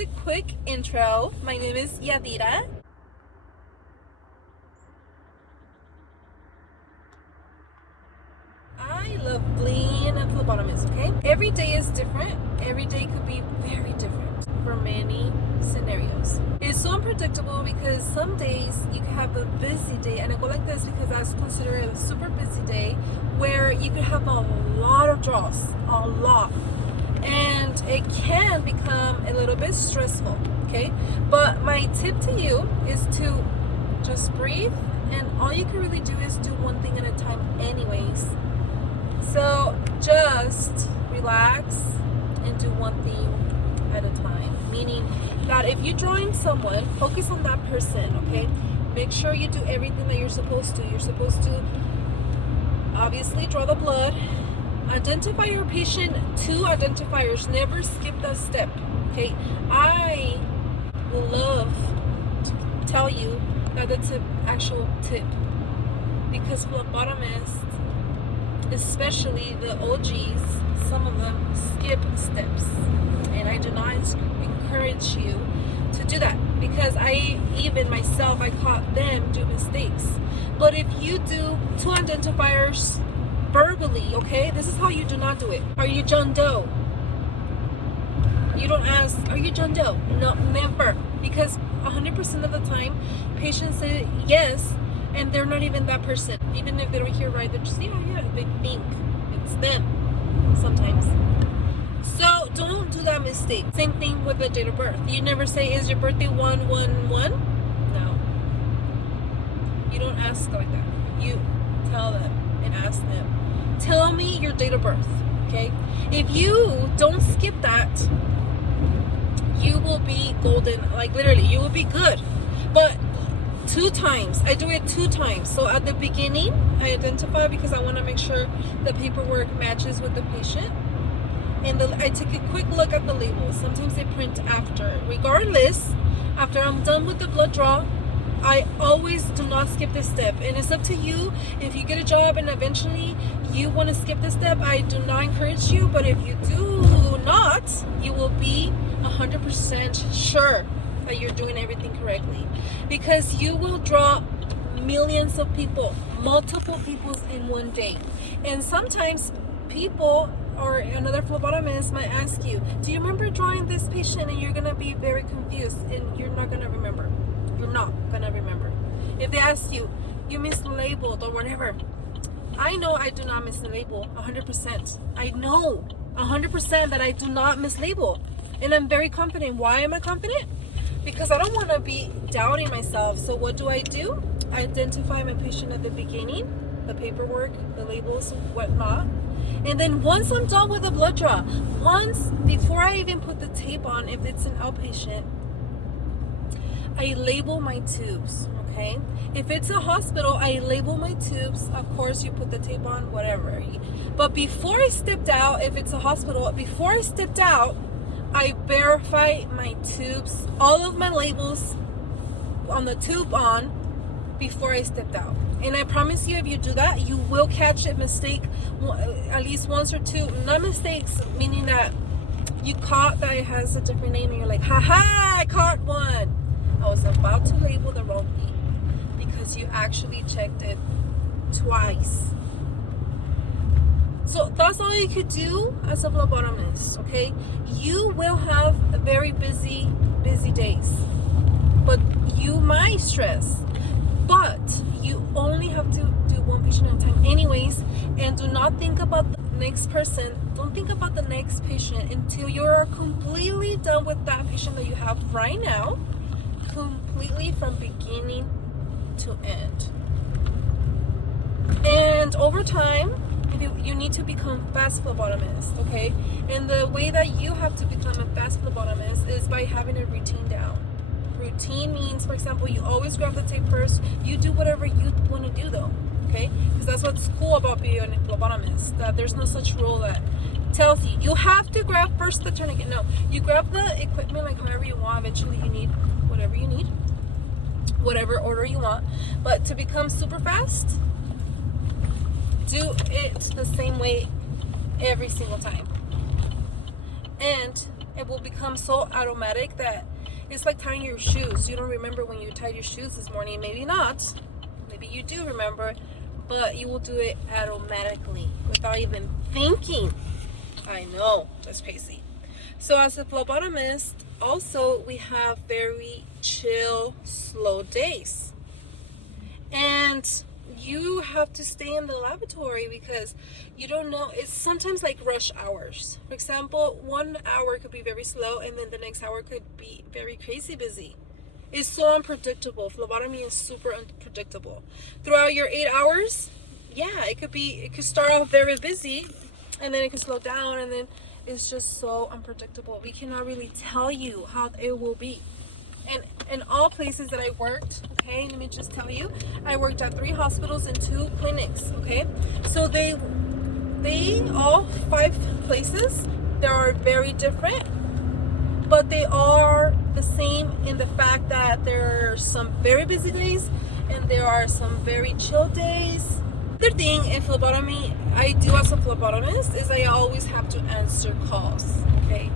a quick intro. My name is Yadira. I love being a phlebotomist, okay? Every day is different. Every day could be very different for many scenarios. It's so unpredictable because some days you can have a busy day, and I go like this because I consider it a super busy day where you could have a lot of draws, a lot. And it can become a little bit stressful, okay? But my tip to you is to just breathe, and all you can really do is do one thing at a time anyways. So just relax and do one thing at a time. Meaning that if you're drawing someone, focus on that person, okay? Make sure you do everything that you're supposed to. You're supposed to obviously draw the blood. Identify your patient, 2 identifiers. Never skip that step, okay? I will love to tell you that that's an actual tip, because phlebotomists, especially the OGs, some of them skip steps, and I do not encourage you to do that, because I caught them do mistakes. But if you do 2 identifiers verbally, okay, this is how you do not do it. Are you John Doe? You don't ask, are you John Doe? No, never. Because 100% of the time, patients say yes, and they're not even that person. Even if they don't hear right, they're just, yeah, they think it's them sometimes. So don't do that mistake. Same thing with the date of birth. You never say, is your birthday 111? No. You don't ask like that. You tell them and ask them, tell me your date of birth, okay? If you don't skip that, you will be golden. Like literally, you will be good. But 2 times, I do it 2 times. So at the beginning, I identify because I want to make sure the paperwork matches with the patient, and I take a quick look at the labels. Sometimes they print after. Regardless, after I'm done with the blood draw, I always do not skip this step, and it's up to you. If you get a job and eventually you want to skip this step, I do not encourage you. But if you do not, you will be 100% sure that you're doing everything correctly, because you will draw millions of people, multiple people in one day. And sometimes people or another phlebotomist might ask you, do you remember drawing this patient? And you're gonna be very confused, and you're not gonna remember. You're not gonna remember. If they ask you, you mislabeled or whatever, I know I do not mislabel 100%. I know 100% that I do not mislabel, and I'm very confident. Why am I confident? Because I don't want to be doubting myself. So what do? I identify my patient at the beginning, the paperwork, the labels, whatnot. And then once I'm done with the blood draw, before I even put the tape on, if it's an outpatient, I label my tubes, okay? If it's a hospital, I label my tubes. Of course, you put the tape on, whatever. But before I stepped out, if it's a hospital, before I stepped out, I verify my tubes, all of my labels on the tube on, before I stepped out. And I promise you, if you do that, you will catch a mistake at least once or 2. Not mistakes, meaning that you caught that it has a different name and you're like, haha, I caught one. I was about to label the wrong thing because you actually checked it twice. So that's all you could do as a phlebotomist, okay? You will have very busy days, but you might stress, but you only have to do one patient at a time anyways, and do not think about the next person. Don't think about the next patient until you're completely done with that patient that you have right now, completely from beginning to end. And over time, you need to become fast phlebotomist, okay? And the way that you have to become a fast phlebotomist is by having a routine down. Routine means, for example, you always grab the tape first. You do whatever you want to do though, okay? Because that's what's cool about being a phlebotomist, that there's no such rule that tells you have to grab first the tourniquet. No, you grab the equipment like however you want. Eventually you need whatever you need, whatever order you want. But to become super fast, do it the same way every single time. And it will become so automatic that it's like tying your shoes. You don't remember when you tied your shoes this morning. Maybe not. Maybe you do remember, but you will do it automatically without even thinking. I know, that's crazy. So as a phlebotomist, also we have very chill, slow days. And you have to stay in the laboratory because you don't know, it's sometimes like rush hours. For example, 1 hour could be very slow and then the next hour could be very crazy busy. It's so unpredictable. Phlebotomy is super unpredictable. Throughout your 8 hours, yeah, it could start off very busy and then it can slow down, and then it's just so unpredictable. We cannot really tell you how it will be. And in all places that I worked, okay, let me just tell you, I worked at 3 hospitals and 2 clinics, okay? So they all 5 places, they are very different, but they are the same in the fact that there are some very busy days and there are some very chill days. Other thing in phlebotomy I do as a phlebotomist is I always have to answer calls, okay?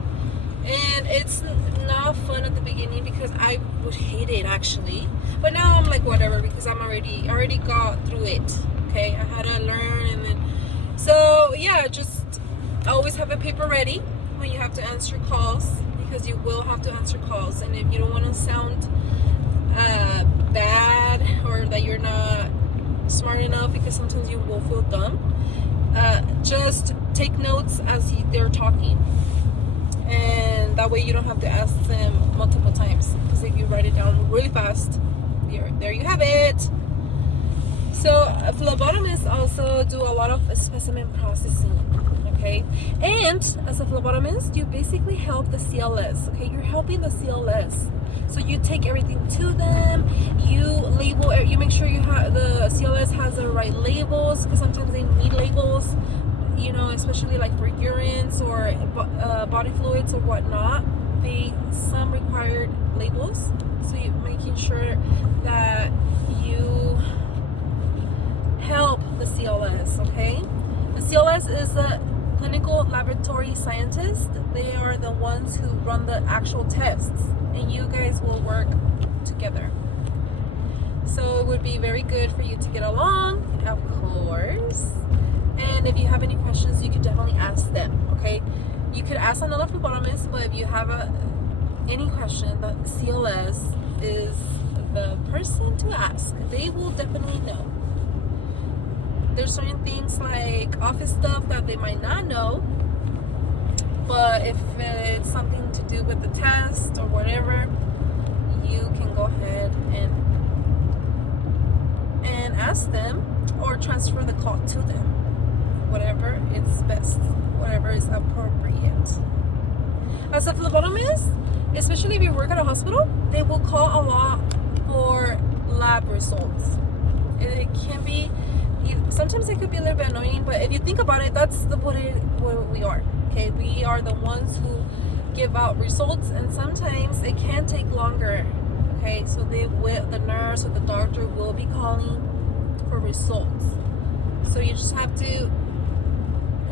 And it's not fun at the beginning because I would hate it actually, but now I'm like whatever, because I'm already got through it, okay? I had to learn, and then so yeah, just always have a paper ready when you have to answer calls, because you will have to answer calls. And if you don't want to sound bad or that you're not smart enough, because sometimes you will feel dumb, just take notes as they're talking, and that way you don't have to ask them multiple times, because if you write it down really fast, there you have it. So phlebotomists also do a lot of specimen processing, okay? And as a phlebotomist, you basically help the CLS, okay? You're helping the CLS. So you take everything to them, you label, you make sure the CLS has the right labels, because sometimes they need labels, you know, especially like for urines or body fluids or whatnot. Some required labels, so you're making sure that you help the CLS, okay? The CLS is a clinical laboratory scientist. They are the ones who run the actual tests, and you guys will work together. So it would be very good for you to get along, of course. And if you have any questions, you could definitely ask them, okay? You could ask another phlebotomist, but if you have any question, the CLS is the person to ask. They will definitely know. There's certain things like office stuff that they might not know, but if it's something to do with the test or whatever, you can go ahead and ask them, or transfer the call to them. Whatever is best, whatever is appropriate. As a phlebotomist, especially if you work at a hospital, they will call a lot for lab results. It can be, sometimes it could be a little bit annoying, but if you think about it, that's what we are. Okay, we are the ones who give out results, and sometimes it can take longer. Okay, so the nurse or the doctor will be calling for results. So you just have to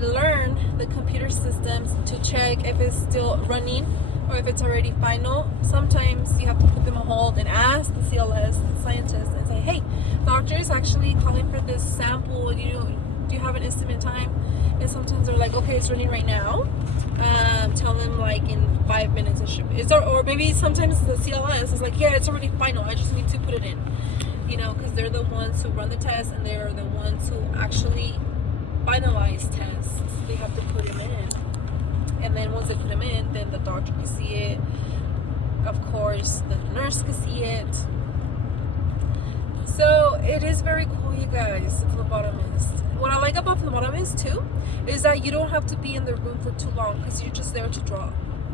learn the computer systems to check if it's still running or if it's already final. Sometimes you have to put them on hold and ask the CLS, the scientist, and say, hey, doctor is actually calling for this sample. Do you have an estimate time? And sometimes they're like, okay, it's running right now. Tell them like in 5 minutes it should be. Or maybe sometimes the CLS is like, yeah, it's already final, I just need to put it in. You know, because they're the ones who run the test, and they're the ones who actually finalize tests. They have to put them in, and then once they put them in, then the doctor can see it, of course the nurse can see it. So it is very cool, you guys, phlebotomist. What I like about phlebotomist too is that you don't have to be in the room for too long, because you're just there to draw.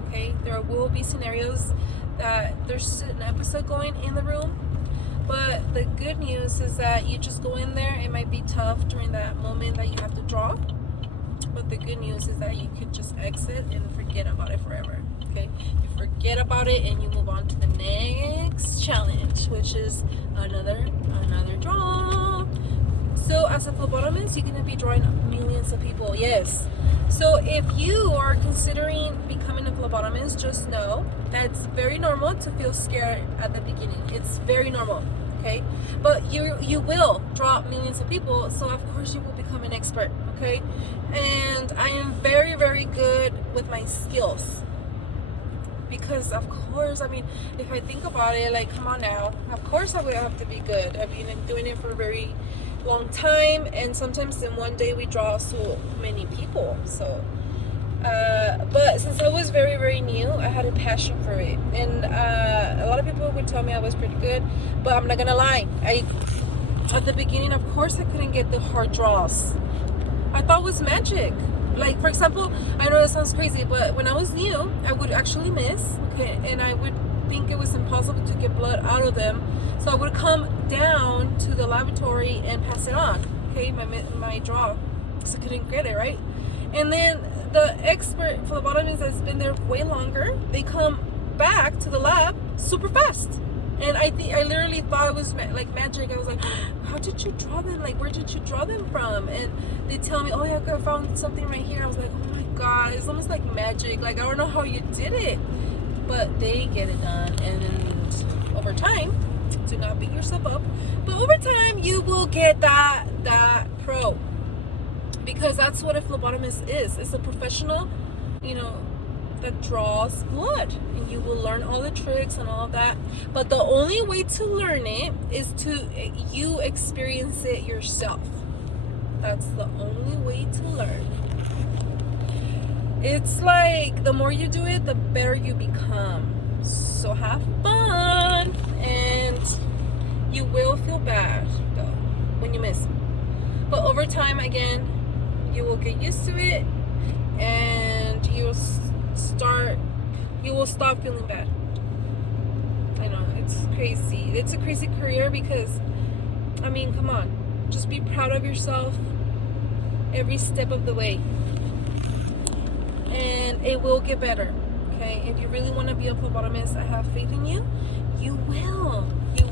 Okay, there will be scenarios that there's an episode going in the room, but the good news is that you just go in there. It might be tough during that moment that you have to draw, but the good news is that you could just exit and forget about it forever. Okay, you forget about it and you move on to the next challenge, which is another draw. So as a phlebotomist, you're gonna be drawing millions of people. Yes. So if you are considering becoming a phlebotomist, just know that it's very normal to feel scared at the beginning. It's very normal, okay? But you will draw millions of people, so of course you will become an expert, okay? And I am very, very good with my skills. Because of course, I mean, if I think about it, like, come on now, of course I would have to be good. I've been doing it for a very long time, and sometimes in one day we draw so many people. So but since I was very, very new, I had a passion for it, and a lot of people would tell me I was pretty good, but I'm not gonna lie, at the beginning, of course I couldn't get the hard draws. I thought it was magic. Like, for example, I know it sounds crazy, but when I was new, I would actually miss, okay, and I would think it was impossible to get blood out of them. So I would come down to the laboratory and pass it on, okay, my draw, because I couldn't get it, right? And then the expert phlebotomist that's been there way longer, they come back to the lab super fast. And I literally thought it was like magic. I was like, how did you draw them? Like, where did you draw them from? And they tell me, oh yeah, I found something right here. I was like, oh my God, it's almost like magic. Like, I don't know how you did it, but they get it done. And over time, do not beat yourself up, but over time you will get that pro, because that's what a phlebotomist is. It's a professional, you know, that draws blood, and you will learn all the tricks and all of that. But the only way to learn it is to you experience it yourself. That's the only way to learn. It's like the more you do it, the better you become. So have fun, and you will feel bad though when you miss. But over time, again, you will get used to it, and you will stop feeling bad. I know, it's crazy. It's a crazy career because, I mean, come on, just be proud of yourself every step of the way, and it will get better. Okay, if you really want to be a phlebotomist, I have faith in you. You will.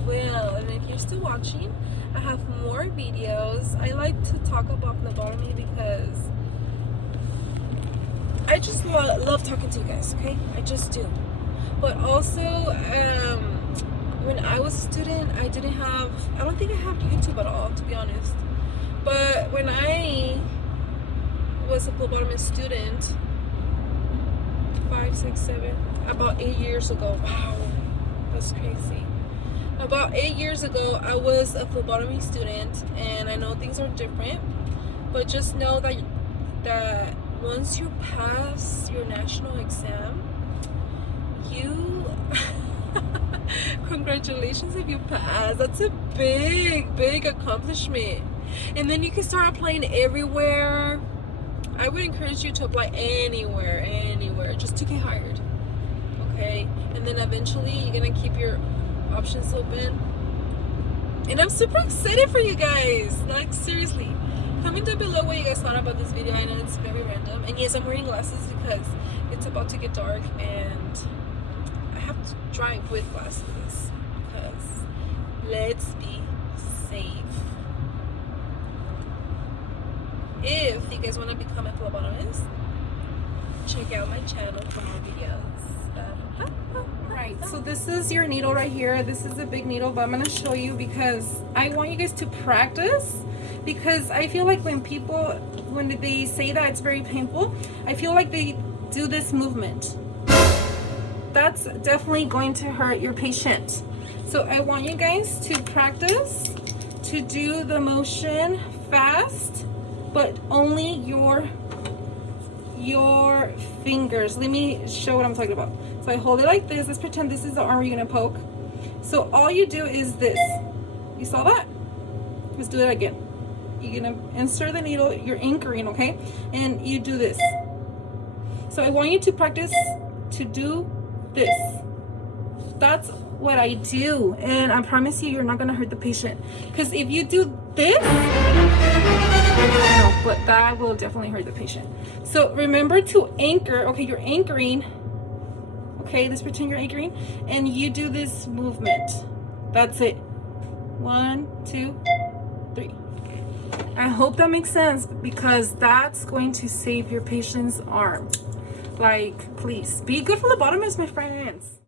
And if you're still watching, I have more videos. I like to talk about phlebotomy because I just love talking to you guys, okay? I just do. But also, when I was a student, I don't think I have YouTube at all, to be honest. But when I was a phlebotomist student, 5, 6, 7, about 8 years ago. Wow, that's crazy. About 8 years ago, I was a phlebotomy student, and I know things are different, but just know that once you pass your national exam, congratulations if you pass. That's a big accomplishment. And then you can start applying everywhere. I would encourage you to apply anywhere, just to get hired, okay? And then eventually you're gonna keep your options open. And I'm super excited for you guys. Like, seriously, comment down below what you guys thought about this video. I know it's very random, and yes, I'm wearing glasses because it's about to get dark, and I have to drive with glasses because let's be safe. If you guys want to become a phlebotomist, check out my channel for more videos. Right, so this is your needle right here. This is a big needle, but I'm going to show you because I want you guys to practice, because I feel like when they say that it's very painful, I feel like they do this movement. That's definitely going to hurt your patient. So I want you guys to practice to do the motion fast, but only your fingers. Let me show what I'm talking about. So I hold it like this. Let's pretend this is the arm you're gonna poke. So all you do is this. You saw that? Let's do it again. You're gonna insert the needle, you're anchoring, okay? And you do this. So I want you to practice to do this. That's what I do, and I promise you, you're not gonna hurt the patient. Because if you do this, no, but that will definitely hurt the patient. So remember to anchor. Okay, you're anchoring. Okay, let's pretend you're anchoring, and you do this movement. That's it. 1, 2, 3. I hope that makes sense, because that's going to save your patient's arm. Like, please be good phlebotomists, my friends.